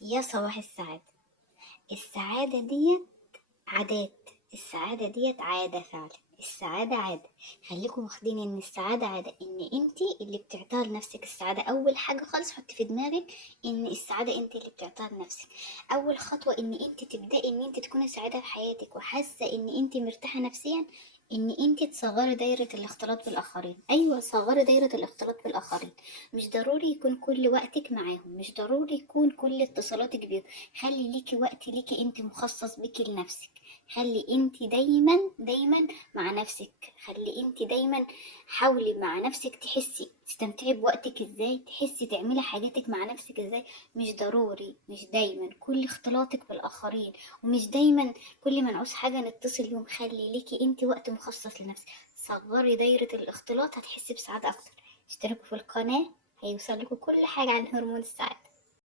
يا صباح السعادة. السعادة ديت عادات، السعادة ديت عادة فعلا، السعادة عادة. خليكم واخدين ان السعادة عادة، ان انتي اللي بتعطيها لنفسك السعادة. اول حاجة خالص حطي في دماغك ان السعادة انتي اللي بتعطيها لنفسك. اول خطوة ان انتي تبدأي ان انتي تكوني سعيدة في حياتك وحاسة ان انتي مرتاحة نفسيا، ان انتي تصغري دايرة الاختلاط بالاخرين. ايوه، صغري دايرة الاختلاط بالاخرين. مش ضروري يكون كل وقتك معاهم، مش ضروري يكون كل اتصالاتك بيهم. خلي ليكي وقت ليكي انت مخصص بيكي لنفسك. خلي انت دايما مع نفسك. خلي انت دايما حاولي مع نفسك تحسي تستمتعي بوقتك ازاي، تحسي تعملي حاجاتك مع نفسك ازاي. مش ضروري، مش دايما كل اختلاطك بالاخرين، ومش دايما كل ما نعوز حاجة نتصل بيهم. خلي ليكي انت وقت مخصص لنفسك. صغري دايرة الاختلاط هتحسي بسعادة اكتر. اشتركوا في القناة، هيوصل لكم كل حاجة عن هرمون السعادة.